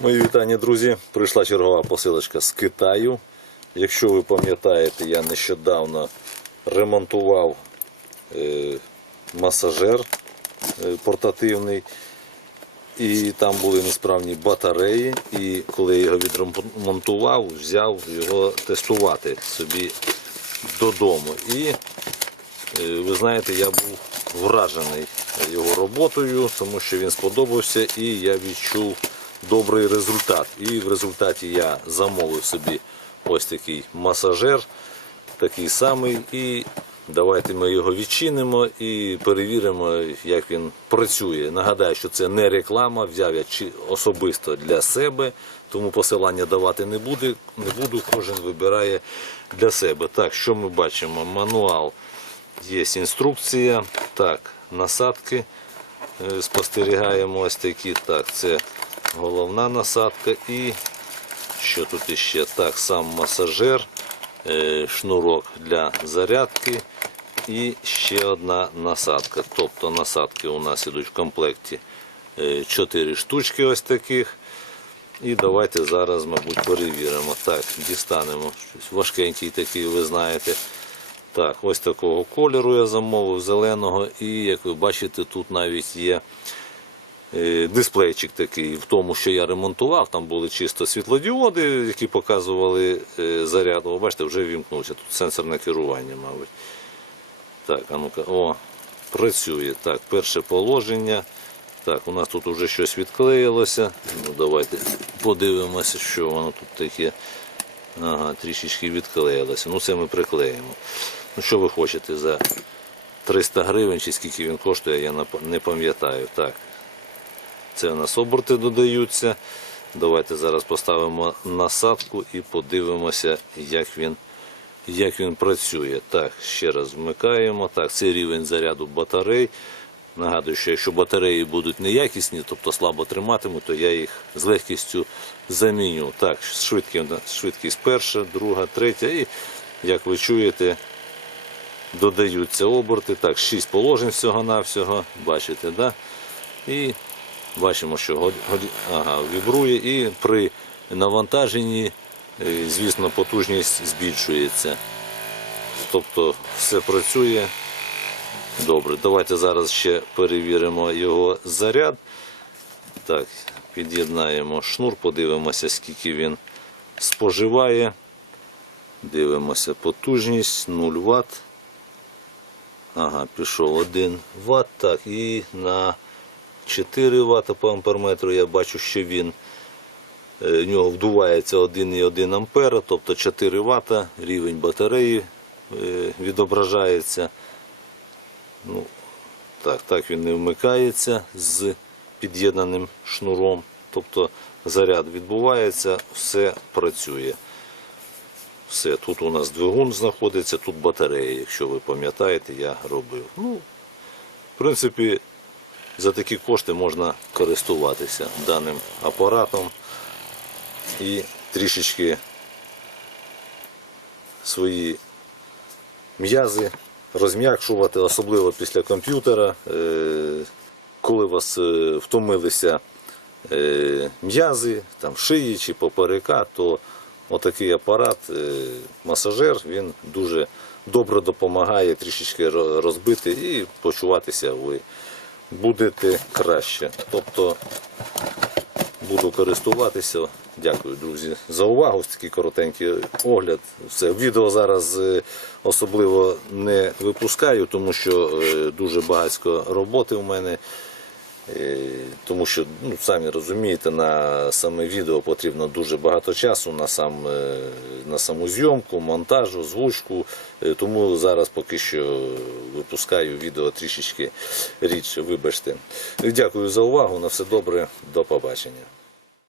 Мої вітання, друзі. Прийшла чергова посилочка з Китаю. Якщо ви пам'ятаєте, я нещодавно ремонтував е, масажер е, портативний, і там були несправні батареї. І коли я його відремонтував, взяв його тестувати собі додому. І Е, Ви знаєте, я був вражений його роботою, тому що він сподобався і я відчув добрий результат. І в результаті я замовив собі ось такий масажер, такий самий. І давайте ми його відчинимо і перевіримо, як він працює. Нагадаю, що це не реклама, взяв я особисто для себе, тому посилання давати не буду, не буду. Кожен вибирає для себе. Так, що ми бачимо? Мануал. Є інструкція. Так, насадки е, спостерігаємо ось такі. Так, це головна насадка і що тут іще? Так, сам масажер, е, шнурок для зарядки і ще одна насадка. Тобто насадки у нас ідуть в комплекті 4 штучки ось таких. І давайте зараз, мабуть, перевіримо. Так, дістанемо щось важкенький такий, ви знаєте. Так, ось такого кольору я замовив, зеленого. І як ви бачите, тут навіть є е, дисплейчик такий в тому, що я ремонтував. Там були чисто світлодіоди, які показували е, заряд. О, бачите, вже вімкнувся. Тут сенсорне керування, мабуть. Так, а ну-ка, о, працює. Так, перше положення. Так, у нас тут вже щось відклеїлося. Ну, давайте подивимося, що воно тут таке. Ага, трішечки відклеїлося. Ну це ми приклеїмо. Ну що ви хочете за 300 гривень чи скільки він коштує, я не пам'ятаю. Так. Це у нас оберти додаються. Давайте зараз поставимо насадку і подивимося, як він, як він працює. Так, ще раз вмикаємо. Так, це рівень заряду батарей. Нагадую, що якщо батареї будуть неякісні, тобто слабо триматимуть, то я їх з легкістю заміню. Так, швидкість, швидкість перша, друга, третя. І як ви чуєте, додаються оберти. Так, 6 положень всього-навсього. Бачите, да? І бачимо, що вібрує і при навантаженні, е, звісно, потужність збільшується. Тобто все працює. Добре, давайте зараз ще перевіримо його заряд. Так, під'єднаємо шнур, подивимося, скільки він споживає. Дивимося потужність 0 Вт. Ага, пішов 1 Вт. Так, і на 4 Вт по амперметру я бачу, що він е, в нього вдувається 1,1 ампера, тобто 4 Вт, рівень батареї е, відображається. Ну, так, так він не вмикається з під'єднаним шнуром. Тобто заряд відбувається, все працює. Все, тут у нас двигун знаходиться, тут батарея, якщо ви пам'ятаєте, я робив. Ну, в принципі, за такі кошти можна користуватися даним апаратом і трішечки свої м'язи розм'якшувати, особливо після комп'ютера, е, коли вас е, втомилися е, м'язи, там шиї чи поперека, то отакий апарат, масажер, він дуже добре допомагає трішечки розбити і почуватися ви будете краще. Тобто буду користуватися. Дякую, друзі, за увагу. Ось такий коротенький огляд. Все, відео зараз е, особливо не випускаю, тому що е, дуже багатько роботи в мене. Е, Тому що, ну, самі розумієте, на саме відео потрібно дуже багато часу на, сам, е, на саму зйомку, монтаж, озвучку. Е, Тому зараз поки що випускаю відео трішечки рідше, вибачте. Дякую за увагу. На все добре. До побачення.